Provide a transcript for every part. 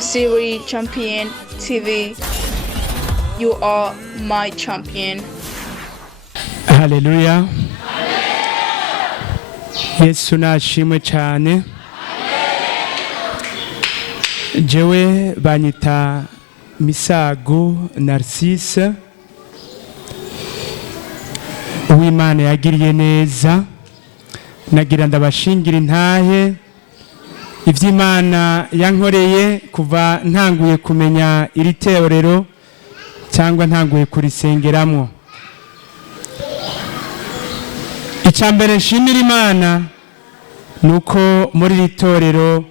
Musiri Champion TV. You are my champion. Haleluya. Yesu nashimwe cyane. Jewe banyita Misago Narcisse. Uwimana yagiriye neza. Nagira ndabashingira intahe ivy'Imana yankoreye kuva ntanguye kumenya iri teorero cyangwa ntanguye kurisengeramwo. Icambere nshimira Imana nuko muri iri torero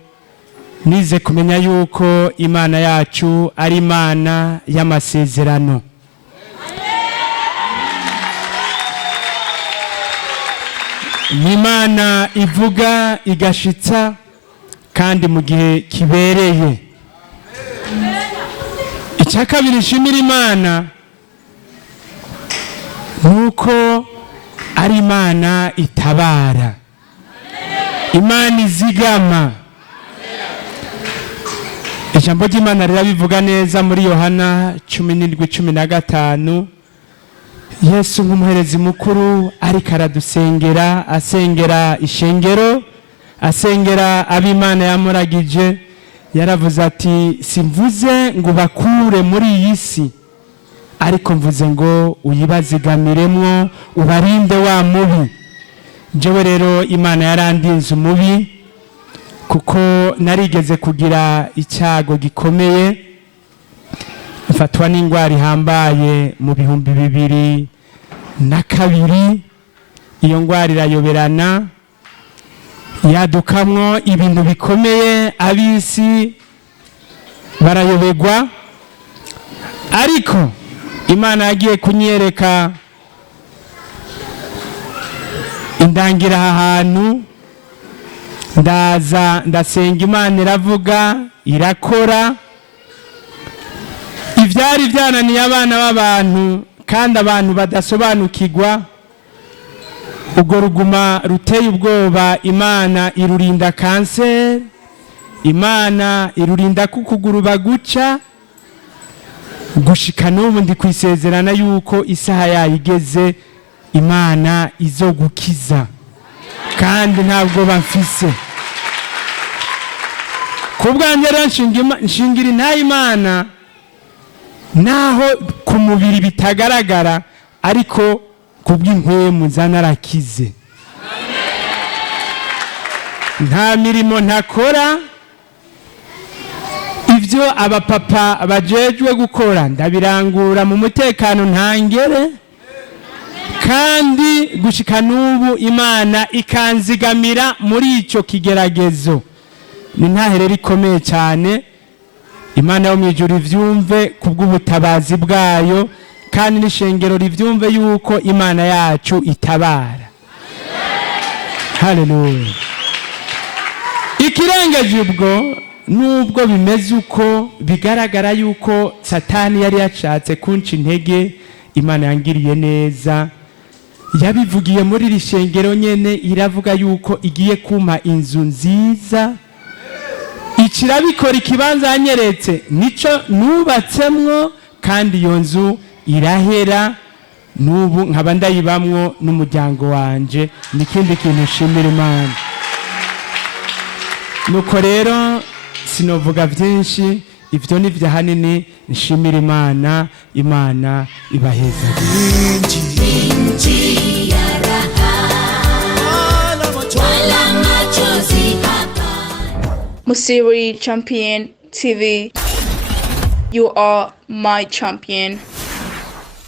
nize kumenya yuko Imana yacu ari Imana y'amasezerano. Ni Imana ivuga igashitsa kandi mu gihe kibereye. Icya kabiri nshimira Imana nuko ari Imana itabara, Imana izigama. Ijambo ry'Imana rirabivuga neza muri Yohana 17:15. Yesu nk'umuherezi mukuru ariko aradusengera, asengera ishengero, asengera ab'Imana yamuragije. Yaravuze ati simvuze ngo bakure muri iyi si, ariko mvuze ngo uyibazigamiremwo ubarinde wa mubi. Jewe rero Imana yarandinze umubi kuko narigeze kugira icyago gikomeye, mfatwa n'ingwara ihambaye mu 2002. Iyo ngwara irayoberana, yadukamwo ibintu bikomeye, abisi barayoberwa. Ariko Imana yagiye kunyereka indangira ahantu, ndaza ndasenga, Imana iravuga irakora. Ivyari byananiye abana b'abantu kandi abantu badasobanukirwa, ubwo ruguma ruteye ubwoba, Imana irurinda kanseri, Imana irurinda kukuguru baguca. Gushika n'ubu ndi kwisezerana yuko isaha yayigeze Imana izogukiza kandi ntabwo bamfise. Kubwanjye rero nshingira intahe Imana naho ku mubiri bitagaragara, ariko kubw'impwemu zanarakize. Nta mirimo ntakora, ibyo abapapa bajejwe gukora ndabirangura mu mutekano ntangere, kandi gushika n'ubu Imana ikanzigamira muri ico kigeragezo. Ni ntahere rikomeye cyane. Imana yo mwijuru ivyumve kubw'ubutabazi bwayo, kandi n'ishengero rivyumve yuko Imana yacu itabara. Haleluya. Ikirengeje ubwo, nubwo bimeze uko, bigaragara yuko Satani yari yashatse kunca intege, Imana yangiriye neza. Yabivugiye muri iri shengero nyene, iravuga yuko igiye kumpa inzu nziza. Ikirabikora ikibanza yanyeretse nico nubatsemwo, kandi iyo nzu irahera. Nubu nkaba ndayibamwo n'umuryango wanje. Nikindi kintu nshimira Imana. Nuko rero sinovuga byinshi, ivyo ni vya hanini. Nshimira Imana, Imana ibaheza. Musiri Champion TV. You are my champion.